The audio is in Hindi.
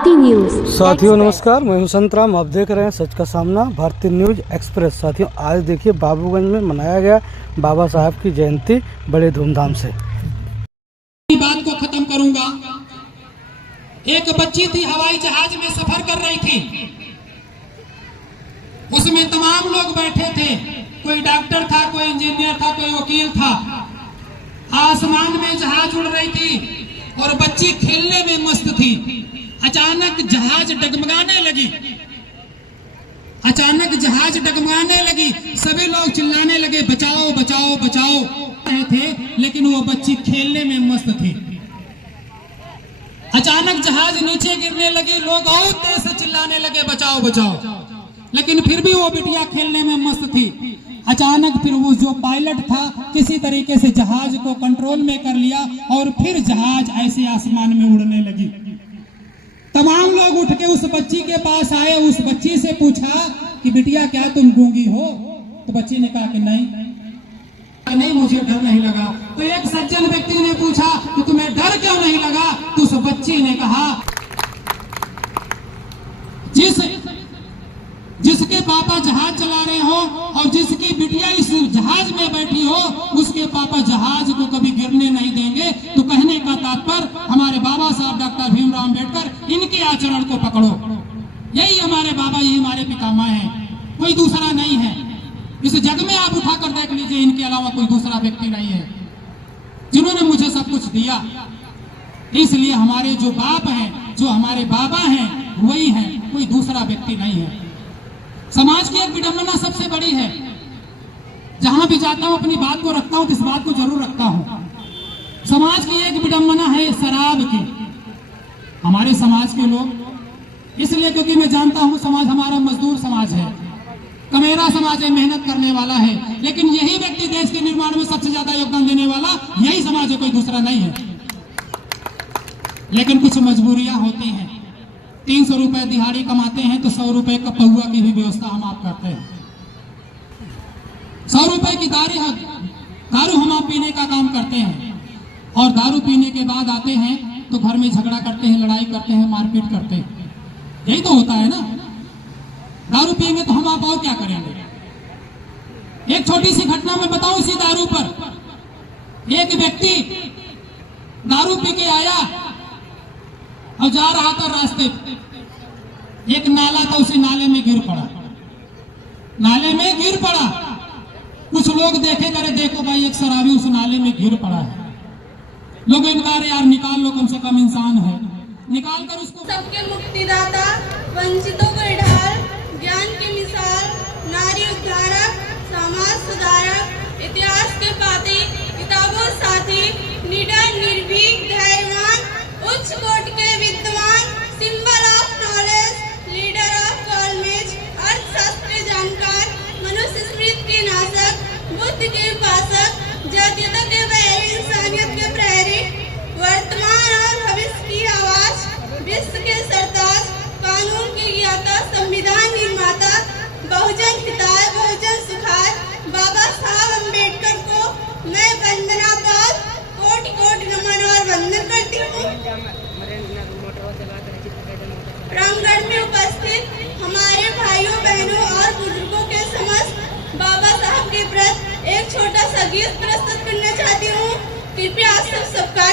भारती न्यूज। साथियों नमस्कार, मैं हूं संतराम। आप देख रहे हैं सच का सामना भारतीय न्यूज एक्सप्रेस। साथियों आज देखिए बाबूगंज में मनाया गया बाबा साहब की जयंती बड़े धूमधाम से। बात को खत्म करूंगा। एक बच्ची थी, हवाई जहाज में सफर कर रही थी। उसमें तमाम लोग बैठे थे, कोई डॉक्टर था, कोई इंजीनियर था, कोई वकील था। आसमान में जहाज उड़ रही थी और बच्ची खेलने में मस्त थी। अचानक जहाज डगमगाने लगी। सभी लोग चिल्लाने लगे, बचाओ बचाओ बचाओ थे, लेकिन वो बच्ची खेलने में मस्त थी। अचानक जहाज नीचे गिरने लगी, लोग और तेज से चिल्लाने लगे, बचाओ बचाओ, लेकिन फिर भी वो बिटिया खेलने में मस्त थी। अचानक फिर वो जो पायलट था किसी तरीके से जहाज को कंट्रोल में कर लिया और फिर जहाज ऐसे आसमान में उड़ने लगी। तमाम लोग उठ के उस बच्ची के पास आए, उस बच्ची से पूछा कि बिटिया क्या तुम गूंगी हो? तो बच्ची ने कहा कि नहीं, मुझे डर नहीं लगा। तो एक सज्जन व्यक्ति ने पूछा कि तुम्हें डर क्यों नहीं लगा? तो उस बच्ची ने कहा जिसके पापा जहाज चला रहे हो और जिसकी बिटिया इस जहाज में बैठी हो, उसके पापा जहाज को कभी गिरने नहीं देंगे। तो कहने का तात्पर्य हमारे बाबा साहब डॉक्टर भीमराव अम्बेडकर, इनके आचरण को पकड़ो। यही हमारे बाबा, यही हमारे पितामह हैं, कोई दूसरा नहीं है। इस जग में आप उठा कर देख लीजिए, इनके अलावा कोई दूसरा व्यक्ति नहीं है जिन्होंने मुझे सब कुछ दिया। इसलिए हमारे जो बाप हैं, जो हमारे बाबा हैं, वही हैं, कोई दूसरा व्यक्ति नहीं है। समाज की एक विडंबना सबसे बड़ी है। जहां भी जाता हूं अपनी बात को रखता हूं, इस बात को जरूर रखता हूं। समाज की एक विडंबना है शराब की। हमारे समाज के लोग, इसलिए क्योंकि मैं जानता हूं समाज हमारा मजदूर समाज है, कमेरा समाज है, मेहनत करने वाला है। लेकिन यही व्यक्ति देश के निर्माण में सबसे ज्यादा योगदान देने वाला यही समाज है, कोई दूसरा नहीं है। लेकिन कुछ मजबूरियां होती हैं। 300 रुपए दिहाड़ी कमाते हैं तो 100 रुपए का पहुआ की भी व्यवस्था हम आप करते हैं। 100 रुपए की दारू हम आप पीने का काम करते हैं, और दारू पीने के बाद आते हैं तो घर में झगड़ा करते हैं, लड़ाई करते हैं, मारपीट करते हैं। यही तो होता है ना। दारू पिएंगे तो हम आप और क्या करेंगे? एक छोटी सी घटना मैं बताऊं इसी दारू पर। एक व्यक्ति दारू पी के आया और जा रहा था रास्ते, एक नाला था, उसी नाले में गिर पड़ा। कुछ लोग देखे, करे देखो भाई एक शराबी उस नाले में गिर पड़ा है। लोग इनकार, यार निकाल लो, कम से कम इंसान है, निकाल कर उसको। सबके मुक्तिदाता, वंचितों को ढाल, ज्ञान की मिसाल, नारी उद्धारक, समाज सुधारक, इतिहास के पाती, किताबों साथी, निडर निर्भीक धैर्यवान, उच्च कोट के विद्वान, symbol of knowledge, leader of college, अर्थशास्त्र जानकार, मनुष्य स्मृति के नाशक, बुद्ध के उपासक, जातीयता के बैरी, इंसानियत के प्रहरी, वर्तमान और भविष्य की आवाज, विश्व के सरताज, कानून की ज्ञाता, संविधान निर्माता, बहुजन हिताय बहुजन सुखाय, बाबा साहब अम्बेडकर को मैं वंदना पाठ कोटि कोटि नमन और वंदन करती हूँ। प्रांगण में उपस्थित हमारे भाइयों बहनों और बुजुर्गों के समक्ष बाबा साहब के प्रति एक छोटा सा गीत प्रस्तुत करना चाहती हूँ। कृपया आप सब सत्कार